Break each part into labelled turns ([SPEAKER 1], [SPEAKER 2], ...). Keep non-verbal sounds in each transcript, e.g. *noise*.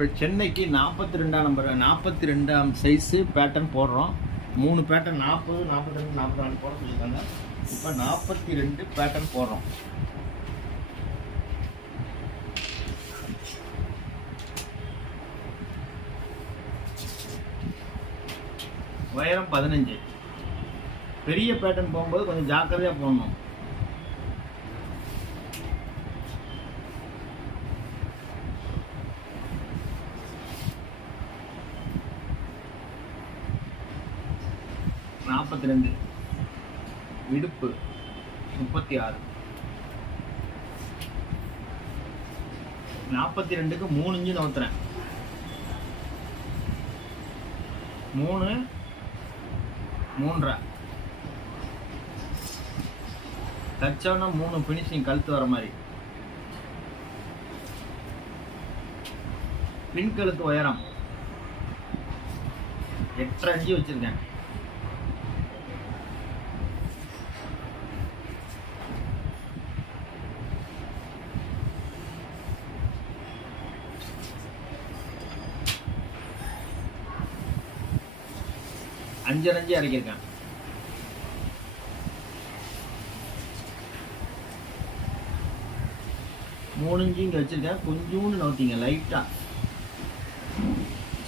[SPEAKER 1] இப்போ சென்னைக்கு நாற்பத்தி ரெண்டாம் நம்பர் நாற்பத்தி ரெண்டாம் சைஸு பேட்டர்ன் போடுறோம். மூணு பேட்டர்ன் நாற்பது நாற்பத்தி ரெண்டு நாற்பத்தி நாலு போட சொல்லியிருக்காங்க. இப்போ நாற்பத்தி ரெண்டு பேட்டர்ன் போடுறோம். உயரம் பதினஞ்சு. பெரிய பேட்டர்ன் போகும்போது கொஞ்சம் ஜாக்கிரதையாக போடணும் நாற்பத்தி ரெண்டு இடுப்பு நாற்பத்தி ஆறு. நாற்பத்தி ரெண்டுக்கு மூணு இஞ்சு நவுத்துறேன். மூணு மூன்றரை. தச்சோன்னா மூணு ஃபினிஷிங் கழுத்து வர மாதிரி. பின் கழுத்து உயரம். எட்டரை அஞ்சு வச்சுருக்கேன். அஞ்சரை அஞ்சு இறக்கியிருக்கேன் மூணு இன்ச்சு இங்கே வச்சுருக்கேன். கொஞ்சோண்டு நவுத்திங்க லைட்டாக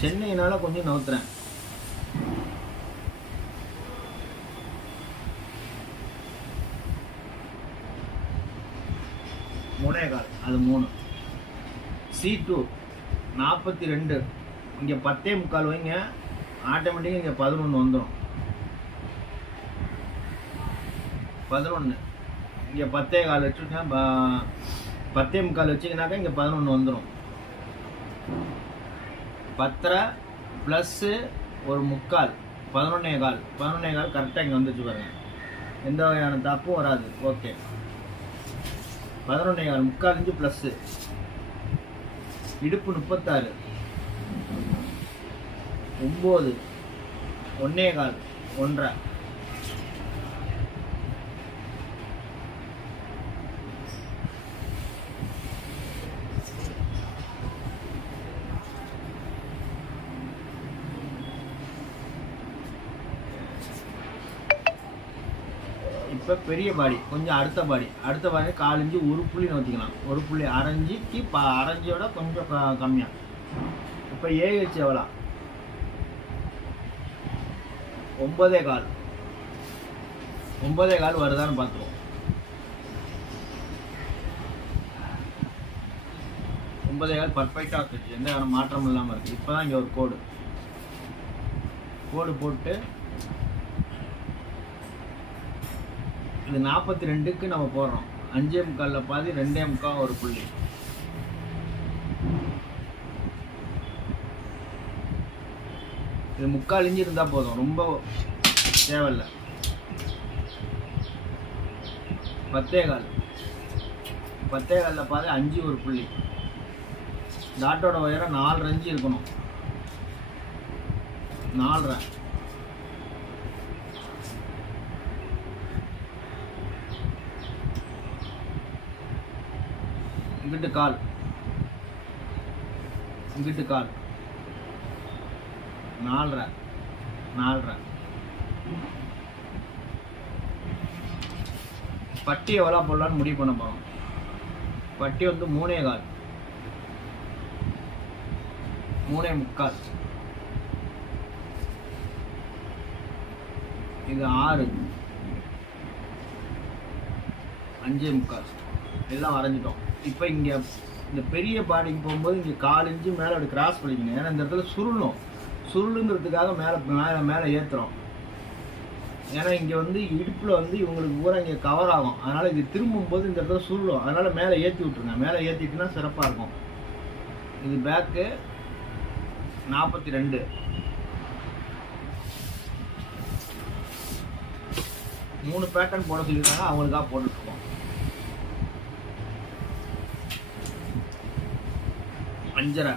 [SPEAKER 1] சென்னையினால் கொஞ்சம் நவுத்துறேன். மூணே கால் அது மூணு. சி டூ நாற்பத்தி ரெண்டு. இங்கே பத்தே முக்கால் வைங்க. ஆட்டோமேட்டிக்காக இங்கே பதினொன்று வந்துடும் பதினொன்று இங்கே பத்தே கால் வச்சுருக்கேன் ப- பத்தே முக்கால் வச்சிங்கனாக்கா இங்கே பதினொன்று வந்துடும் பத்தரை ப்ளஸ்ஸு ஒரு முக்கால் பதினொன்னே கால். பதினொன்னே கால் கரெக்டாக இங்கே வந்துச்சு பாருங்க. எந்த வகையான தப்பும் வராது. ஓகே. பதினொன்னே கால் முக்கால் இன்ச்சு ப்ளஸ்ஸு. இடுப்பு முப்பத்தாறு. ஒம்பது ஒன்னே கால் ஒன்றரை. இப்போ பெரிய பாடி கொஞ்சம் அடுத்த பாடி. அடுத்த பாடி காலஞ்சு ஒரு புள்ளி நோத்திக்கலாம். ஒரு புள்ளி அரைஞ்சிக்கு ப அரைஞ்சியோட கொஞ்சம் கம்மியாக இப்போ ஏஹெச் எவ்வளோ? ஒன்பதே கால். ஒன்பதே கால் வருதான்னு பார்த்துருவோம். ஒன்பதே கால் பர்ஃபெக்டாக இருக்குது எந்த வித மாற்றமும் இல்லாமல் இருக்குது இப்போ தான் இங்கே ஒரு கோடு கோடு போட்டு இது நாற்பத்தி ரெண்டுக்கு நம்ம போடுறோம். அஞ்சே முக்காலில் பாதி ரெண்டே முக்கால் ஒரு புள்ளி. இது முக்கால் இஞ்சி இருந்தால் போதும். ரொம்ப தேவையில்லை. பத்தே கால். பத்தே காலில் அஞ்சு ஒரு புள்ளி. டாட்டோட உயரம் நாலு அஞ்சு இருக்கணும். நாலரை. இங்கிட்டு கால். இங்கிட்டு கால். நாலரை. நாலரை. பட்டி எவ்வளோ போடலான்னு முடிவு பண்ண போகிறோம் பட்டி வந்து மூணே கால். மூணே முக்கால். இது ஆறு. அஞ்சே முக்கால். எல்லாம் வரைஞ்சிட்டோம். இப்போ இங்கே இந்த பெரிய பாடிக்கு போகும்போது இங்கே கால் இன்ச்சு மேலே அப்படி கிராஸ் பண்ணிக்கணும். ஏன்னா இந்த இடத்துல சுருளும் சுருளுங்கிறதுக்காக மேலே மேலே மேலே ஏற்றுறோம் ஏன்னா இங்கே வந்து இடுப்பில் வந்து இவங்களுக்கு பூரா இங்கே கவர் ஆகும். அதனால் இது திரும்பும்போது இந்த இடத்துல சுருளும். அதனால் மேலே ஏற்றி விட்ருங்க மேலே ஏற்றிட்டுனா சிறப்பாக இருக்கும். இது பேக்கு நாற்பத்தி ரெண்டு மூணு பேட்டர்ன் போட சொல்லியிருக்காங்க. அவங்களுக்காக போட்டுருக்கோம் அஞ்சரை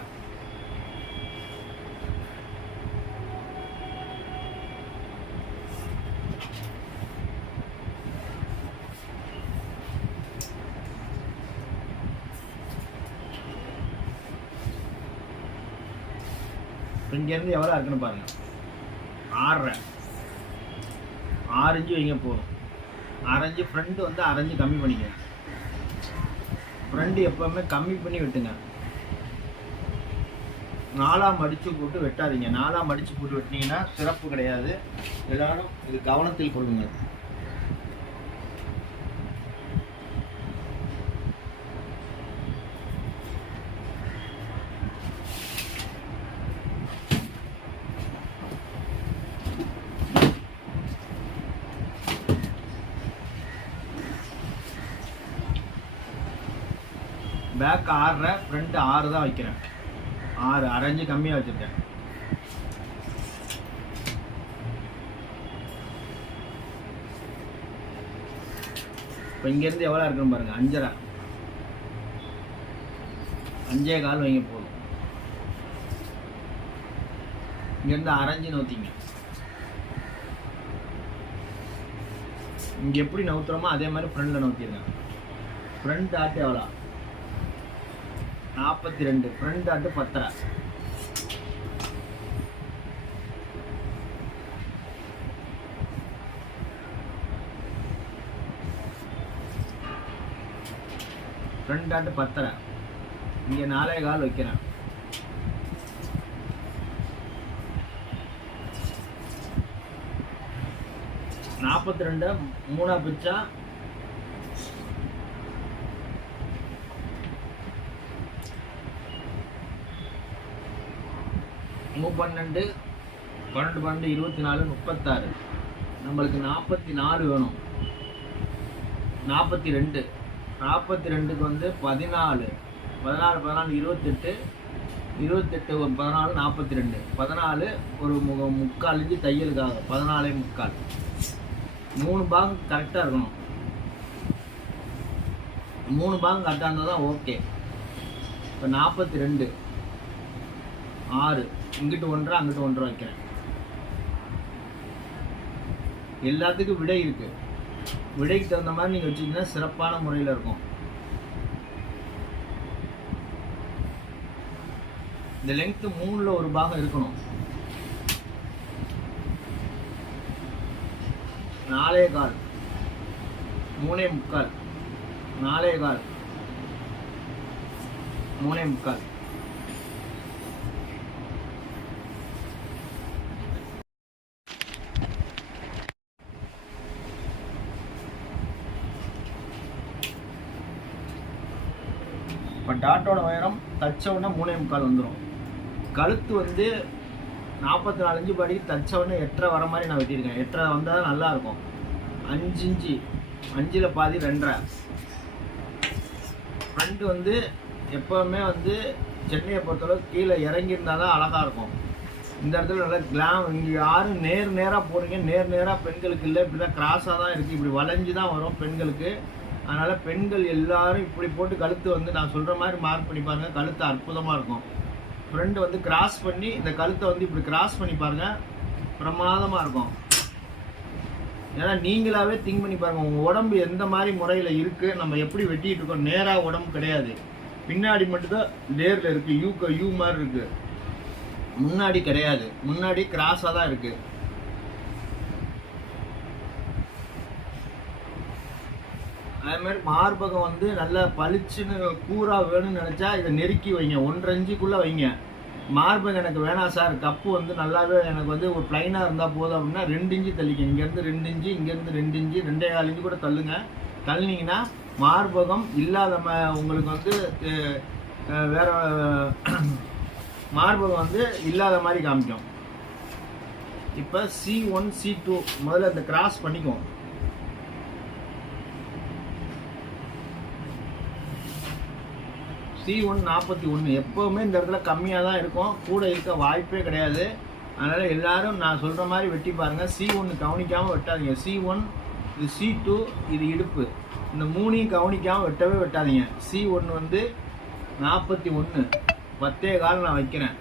[SPEAKER 1] இங்கேருந்து எவ்வளோ இருக்குன்னு பாருங்கள் ஆறரை. ஆரஞ்சு வைங்க போதும். அரைஞ்சு ஃப்ரெண்டு வந்து அரைஞ்சு கம்மி பண்ணிக்க ஃப்ரெண்டு எப்போவுமே கம்மி பண்ணி வெட்டுங்க. நாலாம் மடித்து போட்டு வெட்டாதீங்க. நாலாம் மடித்து போட்டு வெட்டினீங்கன்னா சிறப்பு கிடையாது. எல்லாரும் இது கவனத்தில் கொள்ளுங்கள். பேக் ஆறரை ஃப்ரண்ட் ஆறு தான் வைக்கிறேன். ஆறு அரைஞ்சு கம்மியாக வச்சுருக்கேன். இப்போ இங்கேருந்து எவ்வளோ இருக்குன்னு பாருங்கள் அஞ்சரை. அஞ்சே கால் வைங்க போதும். இங்கேருந்து அரைஞ்சு நவுத்திங்க இங்கே எப்படி நவுத்துறோமோ அதே மாதிரி ஃப்ரெண்டில் நவுத்திடுங்க. ஃப்ரெண்ட் ஆட்டு எவ்வளோ நாற்பத்தி ரெண்டு ஃப்ரண்ட் ஆட்டு பத்தரை. ஃப்ரண்ட் ஆட்டு பத்தரை. இங்கே நாலே கால் வைக்கிறேன். நாற்பத்தி ரெண்டு மூணா பிச்சா பன்னெண்டு பன்னெண்டு பன்னெண்டு இருபத்தி நாலு முப்பத்தாறு. நம்மளுக்கு நாற்பத்தி நாலு வேணும். நாற்பத்தி ரெண்டு நாற்பத்தி ரெண்டுக்கு வந்து பதினாலு. பதினாலு பதினாலு இருபத்தெட்டு. இருபத்தெட்டு ஒரு பதினாலு நாற்பத்தி ரெண்டு பதினாலு ஒரு மு முக்கால் இஞ்சி தையலுக்காக. பதினாலே முக்கால். மூணு பாகம் கரெக்டாக இருக்கணும். மூணு பாகம் கரெக்டாக இருந்தால் தான் ஓகே இப்போ நாற்பத்தி ரெண்டு ஆறு. இங்கிட்டு ஒன்றா அங்கிட்டு ஒன்றரை வைக்கிறேன். எல்லாத்துக்கும் விடை இருக்கு. விடைக்கு தகுந்த மாதிரி நீங்கள் வச்சீங்கன்னா சிறப்பான முறையில் இருக்கும். இந்த லென்த்து மூணில் ஒரு பாகம் இருக்கணும். நாலே கால். மூணே முக்கால். நாலே கால். மூணே முக்கால் இப்போ டாட்டோட உயரம் தச்ச உடனே மூணே முக்கால் வந்துடும் கழுத்து வந்து நாற்பத்தி நாலு இஞ்சு படி தச்ச உடனே எட்டரை வர மாதிரி நான் வெட்டியிருக்கேன். எட்டரை வந்தால் தான் நல்லா இருக்கும் அஞ்சு இன்ச்சு அஞ்சில் பாதி ரெண்டரை. ஃப்ரண்ட் வந்து எப்போவுமே வந்து சென்னையை பொறுத்தளவுக்கு கீழே இறங்கியிருந்தால் தான் அழகாக இருக்கும். இந்த இடத்துல நல்லா கிளாம் இங்கே யாரும் நேர் நேராக போகிறீங்க நேர் நேராக பெண்களுக்கு இல்லை இப்படி தான் கிராஸாக தான் இருக்குது இப்படி வளைஞ்சு தான் வரும் பெண்களுக்கு. அதனால் பெண்கள் எல்லாரும் இப்படி போட்டு கழுத்து வந்து நான் சொல்கிற மாதிரி மார்க் பண்ணி பாருங்க கழுத்து அற்புதமாக இருக்கும். ஃப்ரெண்டு வந்து கிராஸ் பண்ணி இந்த கழுத்தை வந்து இப்படி கிராஸ் பண்ணி பாருங்க பிரமாதமாக இருக்கும். ஏன்னா நீங்களாவே திங்க் பண்ணி பாருங்க உங்கள் உடம்பு எந்த மாதிரி முறையில் இருக்குது நம்ம எப்படி வெட்டிகிட்டு இருக்கோம் நேராக உடம்பு கிடையாது. பின்னாடி மட்டும்தான் நேரில் இருக்குது யூ யூ மாதிரி இருக்குது முன்னாடி கிடையாது முன்னாடி கிராஸாக தான் இருக்குது அதே மாதிரி மார்பகம் வந்து நல்லா பளிச்சுன்னு கூறாக வேணும்னு நினச்சா இதை நெருக்கி வைங்க. ஒன்றரை இன்ச்சுக்குள்ளே வைங்க. மார்பகம் எனக்கு வேணாம் சார். கப்பு வந்து நல்லாவே எனக்கு வந்து ஒரு ப்ளைனாக இருந்தால் போதும் அப்படின்னா ரெண்டு இஞ்சி தள்ளிக்க. இங்கேருந்து ரெண்டு இஞ்சி இங்கேருந்து ரெண்டு இஞ்சி ரெண்டே கால் இஞ்சி கூட தள்ளுங்க. தள்ளினீங்கன்னா மார்பகம் இல்லாத ம உங்களுக்கு வந்து வேற *clears throat* மார்பகம் வந்து இல்லாத மாதிரி காமிக்கும். இப்போ சி ஒன் சி டூ முதல்ல இந்த கிராஸ் பண்ணிக்குவோம் சி ஒன் நாற்பத்தி ஒன்று எப்போவுமே இந்த இடத்துல கம்மியாக தான் இருக்கும். கூட இருக்க வாய்ப்பே கிடையாது. அதனால் எல்லாரும் நான் சொல்கிற மாதிரி வெட்டி பாருங்கள் சி ஒன்று கவனிக்காமல் வெட்டாதீங்க. சி ஒன் இது சி டூ இது இடுப்பு. இந்த மூணையும் கவனிக்காமல் வெட்டவே வெட்டாதீங்க. சி ஒன்று வந்து நாற்பத்தி ஒன்று பத்தே கால் நான் வைக்கிறேன்.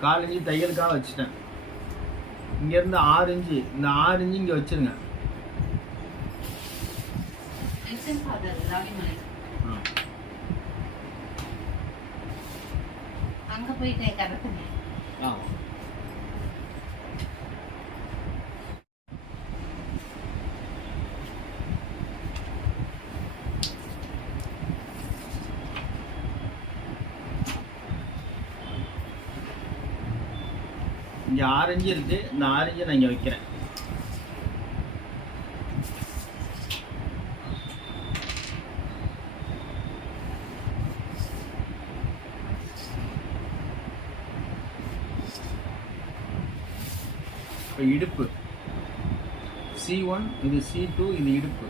[SPEAKER 1] கால் இன்ச்சு தையலுக்காக வச்சுட்டேன். இங்கேருந்து ஆறு இன்ச்சு இந்த ஆறு இன்ச்சு இங்கே வச்சுருங்க. ஆ.
[SPEAKER 2] அங்க போயிட்டேன் கரெக்டுங்க
[SPEAKER 1] ஆ. இங்கே ஆரஞ்சு இருக்கு இந்த ஆரஞ்சை நான் இங்கே வைக்கிறேன் இப்போ இடுப்பு சி ஒன் இது சி டூ இது இடுப்பு.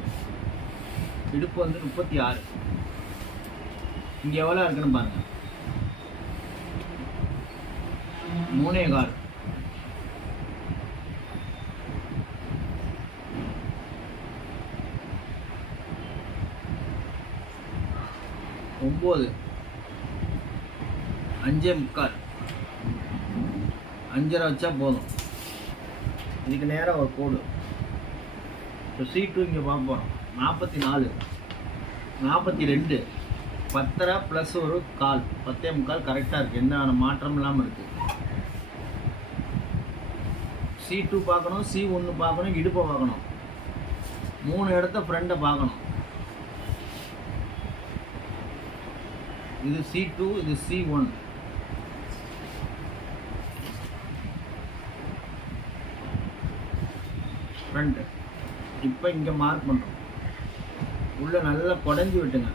[SPEAKER 1] இடுப்பு வந்து முப்பத்தி ஆறு. இங்கே எவ்வளோ இருக்குன்னு பாருங்க. மூணே கால். ஒம்பது. அஞ்சே முக்கால். அஞ்சரை வச்சா போதும். இதுக்கு நேராக ஒரு கோடு. இப்போ சீட்டு இங்கே பார்க்க போகிறோம் நாற்பத்தி நாலு நாற்பத்தி ரெண்டு பத்தரை ப்ளஸ் ஒரு கால். பத்தே முக்கால் கரெக்டாக இருக்குது எந்த மாற்றம் இல்லாமல் இருக்குது சி டூ பார்க்கணும் சி ஒன்று பார்க்கணும் இடுப்பை பார்க்கணும். மூணு இடத்த ஃப்ரெண்டை பார்க்கணும். இது சி டூ இது சி ஒன் ஃப்ரெண்டு இப்போ இங்கே மார்க் பண்ணுறோம் உள்ளே நல்லா குடஞ்சி விட்டுங்க.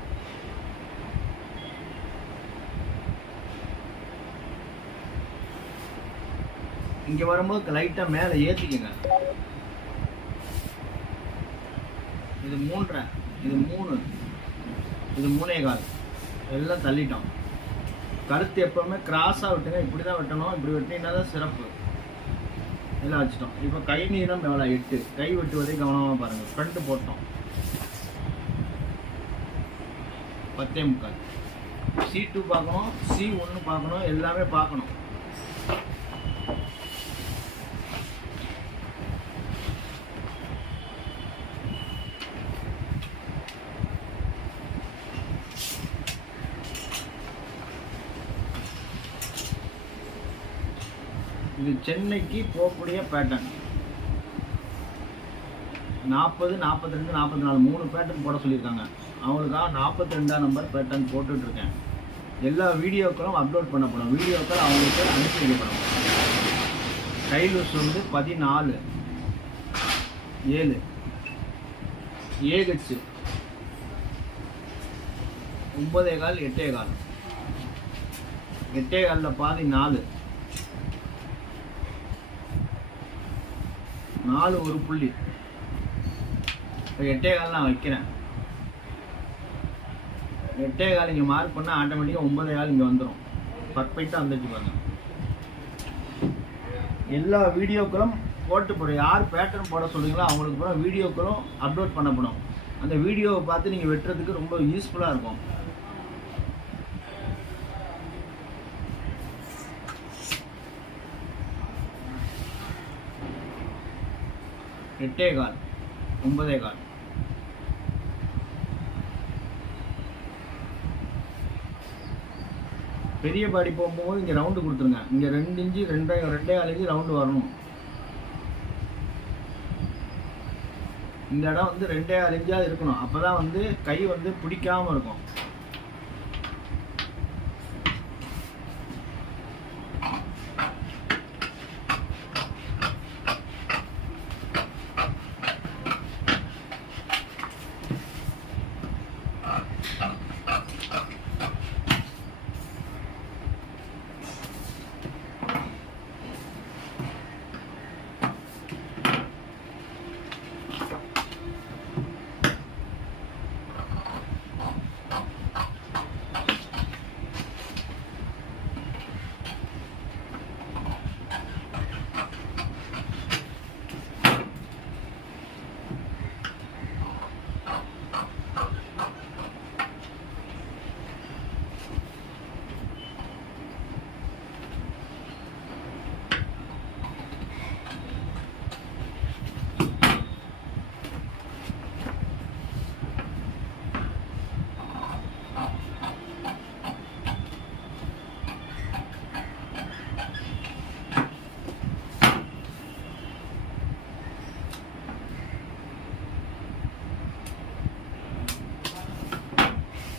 [SPEAKER 1] இங்கே வரும்போது லைட்டாக மேலே ஏற்றிக்கங்க இது மூன்றரை இது மூணு இது மூணே கால். எல்லாம் தள்ளிட்டோம். கருத்து எப்போவுமே கிராஸாக விட்டுங்க இப்படி தான் வெட்டணும் இப்படி வெட்டிங்கன்னா தான் சிறப்பு. இதில் வச்சுட்டோம். இப்போ கை நீளம் எவ்வளோ எட்டு. கை வெட்டுவதை கவனமாக பாருங்கள் ஃப்ரண்ட்டு போட்டோம். பத்தே முக்கால். சி டூ பார்க்கணும். சி ஒன்று பார்க்கணும். எல்லாமே பார்க்கணும் இது சென்னைக்கு போகக்கூடிய பேட்டர்ன் நாற்பது நாற்பத்தி ரெண்டு நாற்பத்தி நாலு மூணு பேட்டர்ன் போட சொல்லியிருக்காங்க. அவங்களுக்காக நாற்பத்தி ரெண்டாம் நம்பர் பேட்டர்ன் போட்டுட்ருக்கேன். எல்லா வீடியோக்களும் அப்லோட் பண்ணப்படும். வீடியோக்கள் அவங்களுக்கு அனுப்பி வைக்கப்படும். கைலூஸ் வந்து பதினாலு ஏழு ஏகச்சு ஒன்பதே கால் எட்டே கால். எட்டே காலில் பாதி நாலு. நாலு ஒரு புள்ளி. இப்போ எட்டே கால் நான் வைக்கிறேன். எட்டே கால் இங்கே மார்க் பண்ணால் ஆட்டோமேட்டிக்காக ஒன்பதே கால் இங்கே வந்துடும் பர்ஃபெக்டாக வந்துச்சு பாருங்க. எல்லா வீடியோக்களும் போட்டு போட. யார் பேட்டர்ன் போட சொல்லுங்களோ அவங்களுக்கு கூட வீடியோக்களும் அப்லோட் பண்ணப்படும். அந்த வீடியோவை பார்த்து நீங்கள் வெட்டுறதுக்கு ரொம்ப யூஸ்ஃபுல்லாக இருக்கும். எட்டே கால் ஒன்பதே கால். பெரிய பாடி போகும்போது இங்கே ரவுண்டு கொடுத்துருங்க. இங்கே ரெண்டு இன்ச்சு ரெண்டே ரெண்டே கால் இன்ச்சு ரவுண்டு வரணும். இந்த இடம் வந்து ரெண்டே கால் இஞ்சாவது இருக்கணும். அப்போ தான் வந்து கை வந்து பிடிக்காம இருக்கும். Thank you.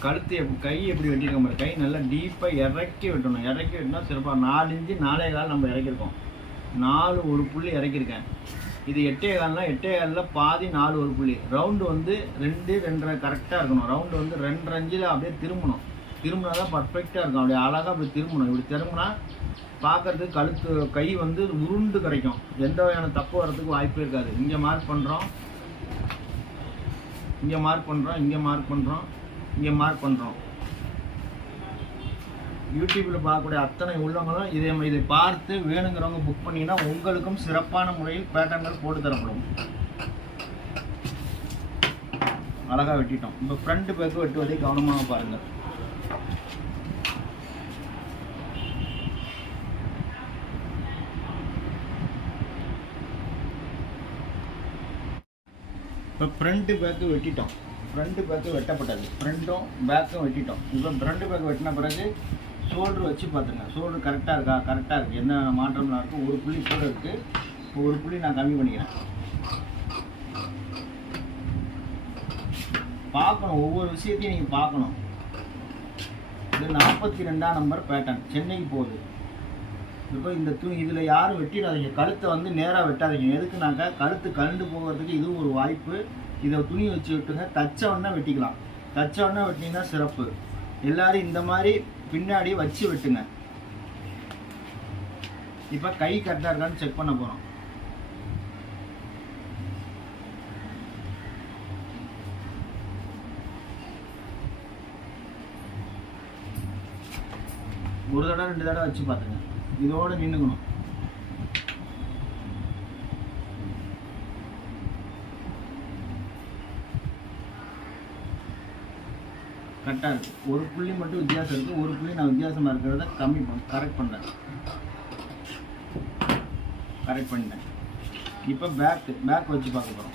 [SPEAKER 1] கழுத்து கை எப்படி வெட்டியிருக்க மாதிரி கை நல்லா டீப்பாக இறக்கி வெட்டணும். இறக்கி வெட்டினா சிறப்பாக நாலு இன்ச்சு நாலே கால் நம்ம இறக்கியிருக்கோம். நாலு ஒரு புள்ளி இறக்கியிருக்கேன். இது எட்டே கால்னால் எட்டே காலில் பாதி நாலு ஒரு புள்ளி. ரவுண்டு வந்து ரெண்டு ரெண்டரை கரெக்டாக இருக்கணும். ரவுண்டு வந்து ரெண்டரை அஞ்சில் அப்படியே திரும்பணும். திரும்பினா தான் பர்ஃபெக்டாக இருக்கும். அப்படியே அழகாக அப்படி திரும்பணும். இப்படி திரும்பினா பார்க்கறதுக்கு கழுத்து கை வந்து உருண்டு கிடைக்கும் எந்த வகையான தப்பு வர்றதுக்கு வாய்ப்பு இருக்காது. இங்கே மார்க் பண்ணுறோம் இங்கே மார்க் பண்ணுறோம் இங்கே மார்க் பண்ணுறோம் இங்கே மார்க் பண்ணுறோம் யூடியூப்பில் பார்க்கக்கூடிய அத்தனை உள்ளவங்களும் இதை இதை பார்த்து வேணுங்கிறவங்க புக் பண்ணிங்கன்னா உங்களுக்கும் சிறப்பான முறையில் பேட்டர்ன்கள் போட்டு தரப்படும். அழகாக வெட்டிட்டோம். இப்போ ஃப்ரண்ட் பேக்கு வெட்டுவதை கவனமாக பாருங்கள். இப்போ ஃப்ரண்ட்டு பேக்கு வெட்டிட்டோம். ஃப்ரண்ட்டு பேக்கு வெட்டப்பட்டது. ஃப்ரண்ட்டும் பேக்கும் வெட்டிட்டோம். இப்போ ஃப்ரண்ட்டு பேக் வெட்டின பிறகு ஷோல்டர் வச்சு பார்த்துங்க. ஷோல்டர் கரெக்டாக இருக்கா? கரெக்டாக இருக்குது என்ன மாற்றம்லாம் இருக்குது ஒரு புள்ளி கூட இருக்குது ஒரு புள்ளி நான் கம்மி பண்ணிக்கிறேன். பார்க்கணும். ஒவ்வொரு விஷயத்தையும் நீங்கள் பார்க்கணும். இது நாற்பத்தி ரெண்டாம் நம்பர் பேட்டர்ன் சென்னைக்கு போகுது. இப்போ இந்த தூ இதில் யாரும் வெட்டிடாதீங்க. கழுத்தை வந்து நேராக வெட்டாதீங்க. எதுக்குனாக்கா கழுத்து கழுந்து போகிறதுக்கு இதுவும் ஒரு வாய்ப்பு. இதை துணி வச்சு விட்டுங்க. தச்சவொன்னே வெட்டிக்கலாம். தச்சவொன்னே வெட்டினீங்கன்னா சிறப்பு. எல்லாரும் இந்த மாதிரி பின்னாடி வச்சு வெட்டுங்க. இப்போ கை கரெக்டாக இருக்கான்னு செக் பண்ண போகிறோம் ஒரு தடவை ரெண்டு தடவை வச்சு பார்த்துங்க. இதோட நின்றுக்கணும் கரெக்டாக இருக்குது ஒரு புள்ளி மட்டும் வித்தியாசம் இருக்குது ஒரு புள்ளி நான் வித்தியாசமாக இருக்கிறத கம்மி பண்ண கரெக்ட் பண்ணுறேன் கரெக்ட் பண்ணிட்டேன். இப்போ பேக் பேக் வச்சு பார்க்க போகிறோம்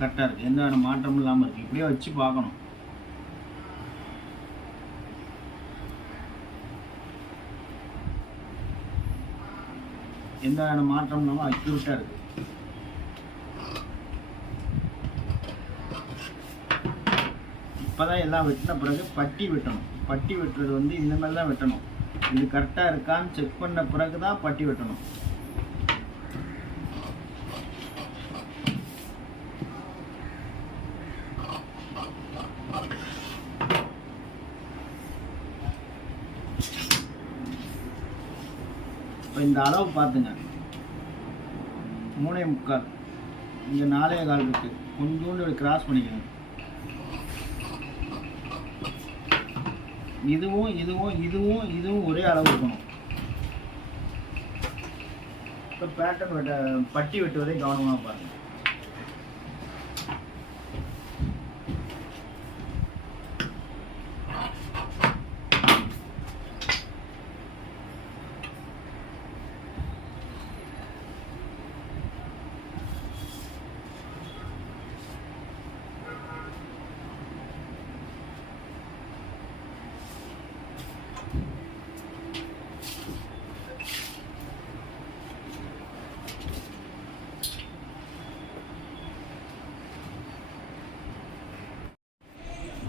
[SPEAKER 1] கரெக்டாக இருக்குது எந்த வித மாற்றமும் இல்லாமல் இருக்குது இப்படியே வச்சு பார்க்கணும். எந்த வித மாற்றம் இல்லாமல் அக்யூரட்டாக இருக்குது இப்போதான் எல்லாம் வெட்டின பிறகு பட்டி வெட்டணும். பட்டி வெட்டுறது வந்து இந்த மாதிரி தான் வெட்டணும். இது கரெக்டாக இருக்கான்னு செக் பண்ண பிறகு தான் பட்டி வெட்டணும். இப்போ இந்த அளவு பார்த்துங்க. மூணே முக்கால். இங்கே நாலே கால் இருக்குது கொஞ்சோண்டு கிராஸ் பண்ணிக்கணும் இதுவும் இதுவும் இதுவும் இதுவும் ஒரே அளவு இருக்கணும். இப்போ பேட்டர்ன் வெட்ட பட்டி வெட்டுவதை கவனமாக பாருங்கள்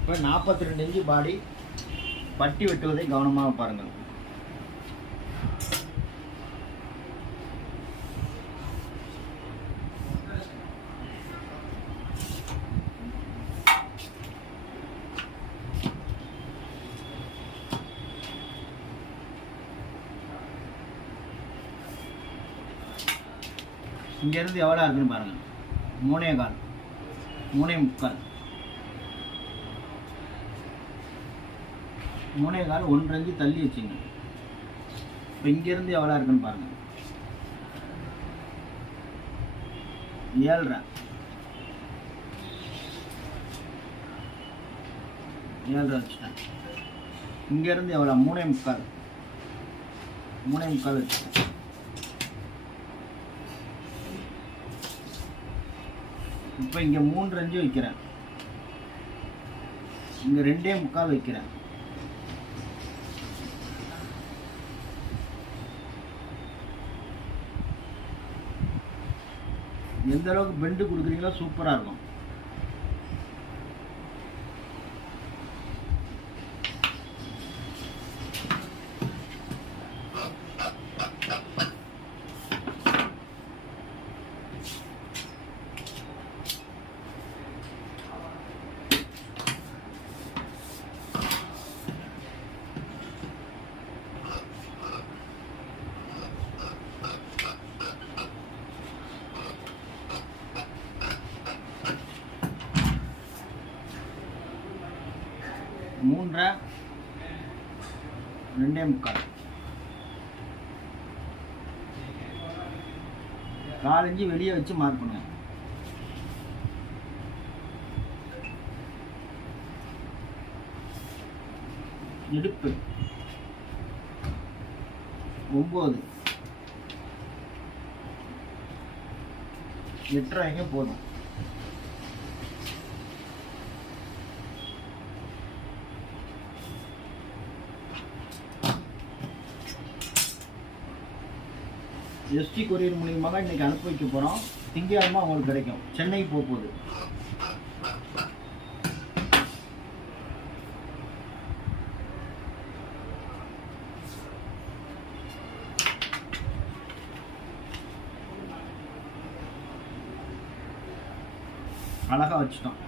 [SPEAKER 1] இப்போ நாற்பத்தி ரெண்டு இன்ச்சு பாடி பட்டி வெட்டுவதை கவனமாக பாருங்கள். இங்கேருந்து எவ்வளோ இருக்குன்னு பாருங்கள். மூணே கால். மூணே முக்கால். மூணே கால் ஒன்றரை அஞ்சு தள்ளி வச்சுங்க. இப்போ இங்கேருந்து எவ்வளோ இருக்குன்னு பாருங்கள் ஏழ்ரை. ஏழ்ரை வச்சுட்டேன். இங்கேருந்து எவ்வளோ மூணே முக்கால். மூணே முக்கால் வச்சுட்டேன். இப்போ இங்கே மூன்று அஞ்சு வைக்கிறேன். இங்கே ரெண்டே முக்கால் வைக்கிறேன். எந்த அளவுக்கு பெண்டு கொடுக்குறீங்களோ சூப்பராக இருக்கும் மூன்றரை ரெண்டே முக்கால். காலஞ்சி வெளியே வச்சு மார்க் பண்ணுங்க. இடுப்பு. ஒம்பது. எட்டரை வரைக்கும் போதும். எஸ்டி கொரியர் மூலியமாக இன்னைக்கு அனுப்பி வைக்க போகிறோம் திங்கக்கிழமை அவங்களுக்கு கிடைக்கும். சென்னை போக போகுது அழகாக வச்சுட்டோம்.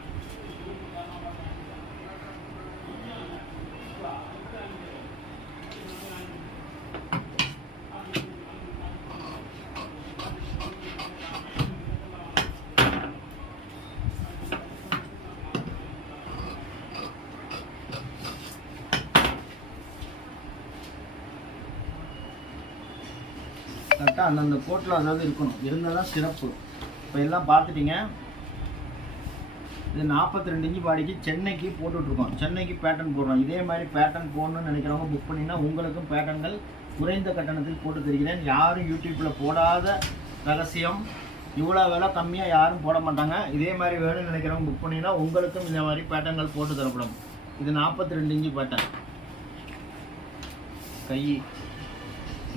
[SPEAKER 1] கரெக்டாக அந்தந்த கோட்டில் அதாவது இருக்கணும். இருந்தால் தான் சிறப்பு. இப்போ எல்லாம் பார்த்துட்டிங்க. இது நாற்பத்தி ரெண்டு இஞ்சி பாடிக்கு சென்னைக்கு போட்டுட்ருக்கோம். சென்னைக்கு பேட்டர்ன் போடுறோம். இதே மாதிரி பேட்டர்ன் போடணும்னு நினைக்கிறவங்க புக் பண்ணிங்கன்னா உங்களுக்கும் பேட்டர்ன்கள் குறைந்த கட்டணத்தில் போட்டு தருகிறேன். யாரும் யூடியூப்பில் போடாத ரகசியம். இவ்வளோ விலை கம்மியாக யாரும் போட மாட்டாங்க. இதே மாதிரி வேணும்னு நினைக்கிறவங்க புக் பண்ணிங்கன்னா உங்களுக்கும் இந்த மாதிரி பேட்டர்ன்கள் போட்டு தரப்படும். இது நாற்பத்தி ரெண்டு இஞ்சி பேட்டர்ன் கை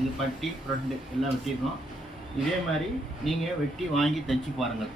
[SPEAKER 1] இது பட்டி ஃப்ரெண்டு எல்லாம் வெட்டியிருக்கோம் இதே மாதிரி நீங்கள் வெட்டி வாங்கி தைச்சி பாருங்கள்.